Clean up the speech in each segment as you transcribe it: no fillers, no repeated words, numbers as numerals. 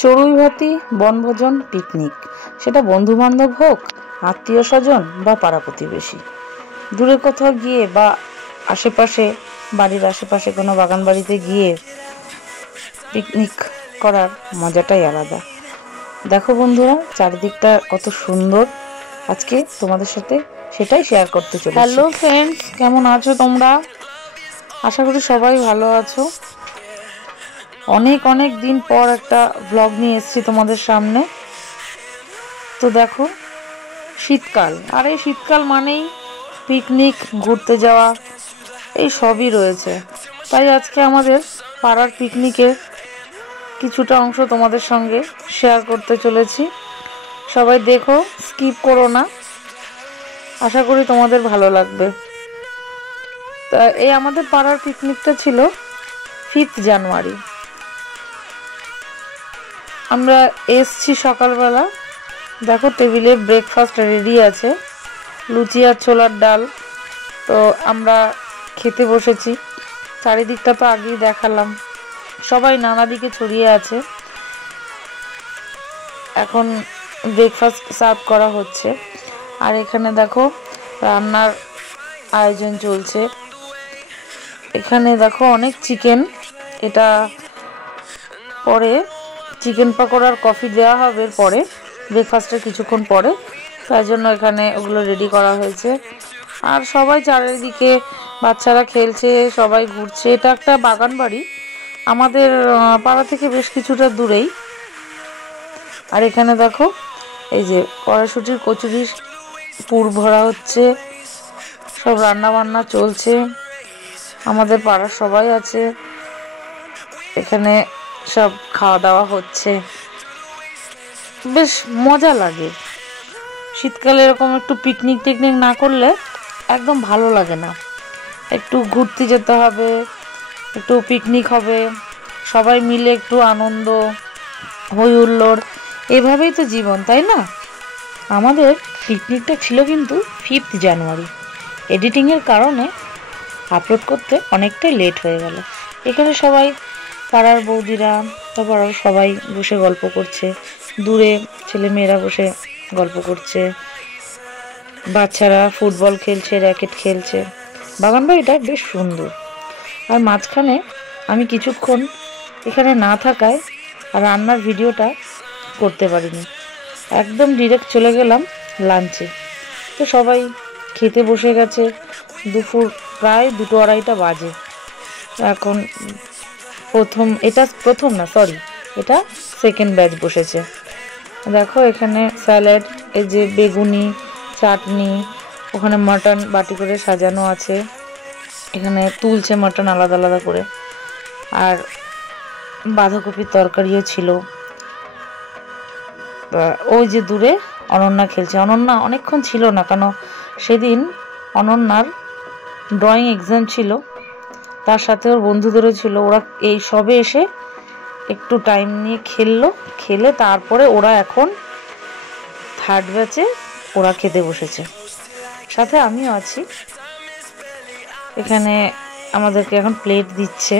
চড়ুইভাতি বনভোজন পিকনিক, সেটা বন্ধু বান্ধব হোক, আত্মীয় স্বজন বা পাড়া প্রতিবেশী, দূরে কোথাও গিয়ে বা আশেপাশে বাড়ির আশেপাশে কোনো বাগান বাড়িতে গিয়ে পিকনিক করার মজাটাই আলাদা। দেখো বন্ধুরা, চারিদিকটা কত সুন্দর। আজকে তোমাদের সাথে সেটাই শেয়ার করতে চলেছি। হ্যালো ফ্রেন্ডস, কেমন আছো তোমরা? আশা করি সবাই ভালো আছো। অনেক অনেক দিন পর একটা ব্লগ নিয়ে এসেছি তোমাদের সামনে। তো দেখো, শীতকাল, আর এই শীতকাল মানেই পিকনিক, ঘুরতে যাওয়া, এই সবই রয়েছে। তাই আজকে আমাদের পাড়ার পিকনিকের কিছুটা অংশ তোমাদের সঙ্গে শেয়ার করতে চলেছি। সবাই দেখো, স্কিপ করো না, আশা করি তোমাদের ভালো লাগবে। তা এই আমাদের পাড়ার পিকনিকটা ছিল 5 জানুয়ারি। আমরা এসছি সকালবেলা। দেখো, টেবিলে ব্রেকফাস্ট রেডি আছে, লুচি আর ছোলার ডাল। তো আমরা খেতে বসেছি। চারিদিকটা তো আগেই দেখালাম, সবাই নানা দিকে ছড়িয়ে আছে। এখন ব্রেকফাস্ট সার্ভ করা হচ্ছে। আর এখানে দেখো, রান্নার আয়োজন চলছে। এখানে দেখো অনেক চিকেন, এটা পরে চিকেন পকোড়ার কফি দেওয়া হবে পরে, ব্রেকফাস্টের কিছুক্ষণ পরে, তাই জন্য এখানে ওগুলো রেডি করা হয়েছে। আর সবাই চারিদিকে, বাচ্চারা খেলছে, সবাই ঘুরছে। এটা একটা বাগান বাড়ি আমাদের পাড়া থেকে বেশ কিছুটা দূরেই। আর এখানে দেখো, এই যে কড়াইশুঁটির কচুরির পুর ভরা হচ্ছে, সব রান্না বান্না চলছে। আমাদের পাড়ার সবাই আছে এখানে, সব খাওয়া দাওয়া হচ্ছে, বেশ মজা লাগে। শীতকালে এরকম একটু পিকনিক টিকনিক না করলে একদম ভালো লাগে না। একটু ঘুরতে যেতে হবে, একটু পিকনিক হবে, সবাই মিলে একটু আনন্দ, হই হুল্লোড়, এভাবেই তো জীবন, তাই না? আমাদের পিকনিকটা ছিল কিন্তু 5 জানুয়ারি। এডিটিংয়ের কারণে আপলোড করতে অনেকটাই লেট হয়ে গেল। এখানে সবাই পাড়ার বৌদিরা, তারপর আরও সবাই বসে গল্প করছে, দূরে ছেলে মেয়েরা বসে গল্প করছে, বাচ্চারা ফুটবল খেলছে, র্যাকেট খেলছে। বাগানবাড়িটা বেশ সুন্দর। আর মাঝখানে আমি কিছুক্ষণ এখানে না থাকায় রান্নার ভিডিওটা করতে পারিনি, একদম ডিরেক্ট চলে গেলাম লাঞ্চে। তো সবাই খেতে বসে গেছে, দুপুর প্রায় 2-2:30 বাজে। এখন এটা সেকেন্ড ব্যাচ বসেছে। দেখো, এখানে স্যালাড, এই যে বেগুনি, চাটনি, ওখানে মাটন বাটি করে সাজানো আছে, এখানে তুলছে মাটন আলাদা আলাদা করে। আর বাঁধাকপির তরকারিও ছিল। ওই যে দূরে অনন্যা খেলছে। অনন্যা অনেকক্ষণ ছিল না, কেন সেদিন অনন্যার ড্রয়িং এক্সাম ছিল, তার সাথে ওর বন্ধুদেরও ছিল। ওরা এই সবে এসে একটু টাইম নিয়ে খেলে তারপরে ওরা এখন থার্ড ব্যাচে ওরা খেতে বসেছে, সাথে আমিও আছি। এখানে আমাদেরকে এখন প্লেট দিচ্ছে,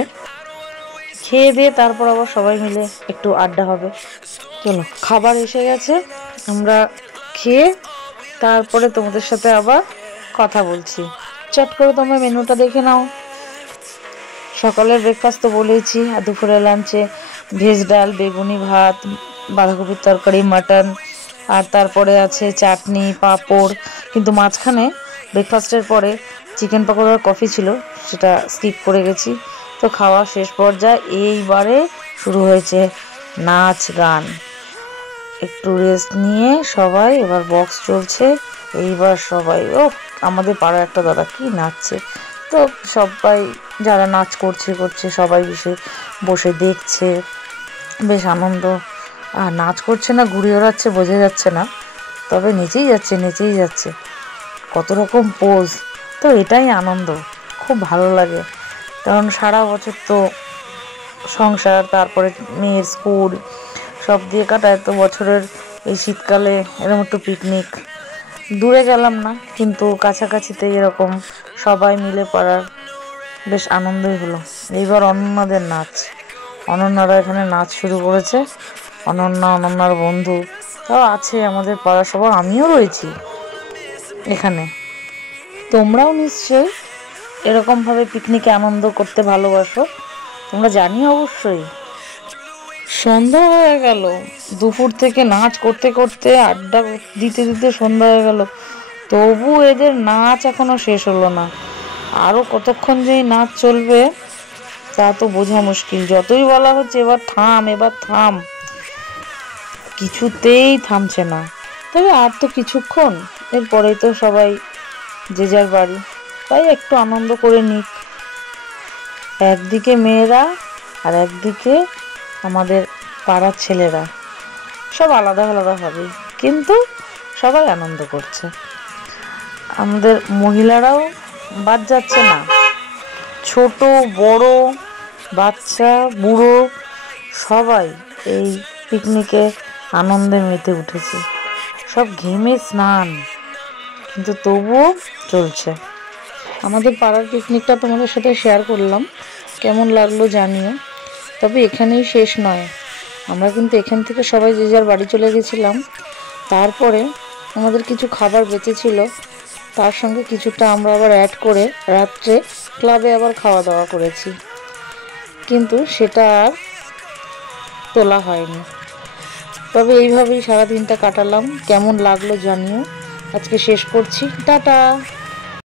খেয়ে দিয়ে তারপর আবার সবাই মিলে একটু আড্ডা হবে। চলো, খাবার এসে গেছে, আমরা খেয়ে তারপরে তোমাদের সাথে আবার কথা বলছি। চট করে তোমরা মেনুটা দেখে নাও। সকালের ব্রেকফাস্ট তো বলেছি, আর দুপুরে লাঞ্চে ভেজ ডাল, বেগুনি ভাত, বাঁধাকপির তরকারি, মাটন, আর তারপরে আছে চাটনি, পাঁপড়। কিন্তু মাঝখানে ব্রেকফাস্টের পরে চিকেন পকোড়ার কফি ছিল, সেটা স্কিপ করে গেছি। তো খাওয়া শেষ পর্যায়ে এইবারে শুরু হয়েছে নাচ গান। একটু রেস্ট নিয়ে সবাই, এবার বক্স চলছে। এইবার সবাই, আমাদের পাড়ার একটা দাদা কি নাচছে। তো সবাই যারা নাচ করছে সবাই বসে দেখছে, বেশ আনন্দ। আর নাচ করছে না ঘুরে ওড়াচ্ছে বোঝা যাচ্ছে না, তবে নেচেই যাচ্ছে, কত রকম পোজ। তো এটাই আনন্দ, খুব ভালো লাগে। কারণ সারা বছর তো সংসার, তারপরে মেয়ের স্কুল, সব দিয়ে কাটায়। তো বছরের এই শীতকালে এরকম একটু পিকনিক, দূরে গেলাম না কিন্তু কাছাকাছিতে এরকম সবাই মিলে পড়ার বেশ আনন্দই হলো। এইবার অনন্যাদের নাচ, অনন্যারা এখানে নাচ শুরু করেছে। অনন্যার বন্ধু তাও আছে আমাদের পাড়া সবাই, আমিও রয়েছি এখানে। তোমরাও নিশ্চয়ই এরকমভাবে পিকনিকে আনন্দ করতে ভালোবাসো, তোমরা জানিও অবশ্যই। সন্ধ্যা হয়ে গেল, দুপুর থেকে নাচ করতে করতে আড্ডা দিতে দিতে সন্ধ্যা হয়ে গেল, তবু এদের নাচ এখনো শেষ হলো না। আরও কতক্ষণ যে এই নাচ চলবে তা তো বোঝা মুশকিল। যতই বলা হচ্ছে এবার থাম, এবার থাম, কিছুতেই থামছে না। তবে আর তো কিছুক্ষণ, এরপরেই তো সবাই যে যার বাড়ি, তাই একটু আনন্দ করে নিক। একদিকে মেয়েরা আর একদিকে আমাদের পাড়ার ছেলেরা, সব আলাদা আলাদা হবে কিন্তু সবাই আনন্দ করছে। আমাদের মহিলারাও বাদ যাচ্ছে না, ছোট বড় বাচ্চা বুড়ো সবাই এই পিকনিকে আনন্দে মেতে উঠেছে। সব ঘেমে স্নান, কিন্তু তবুও চলছে। আমাদের পাড়ার পিকনিকটা তোমাদের সাথে শেয়ার করলাম, কেমন লাগলো জানিও। তবে এখানেই শেষ নয়, আমরা কিন্তু এখান থেকে সবাই যে যার বাড়ি চলে গেছিলাম। তারপরে আমাদের কিছু খাবার বেঁচেছিল, তার সঙ্গে কিছুটা আমরা আবার অ্যাড করে রাত্রে ক্লাবে আবার খাওয়া দাওয়া করেছি, কিন্তু সেটা আর তোলা হয়নি। তবে এইভাবেই সারা দিনটা কাটালাম, কেমন লাগলো জানিও। আজকে শেষ করছি, টাটা।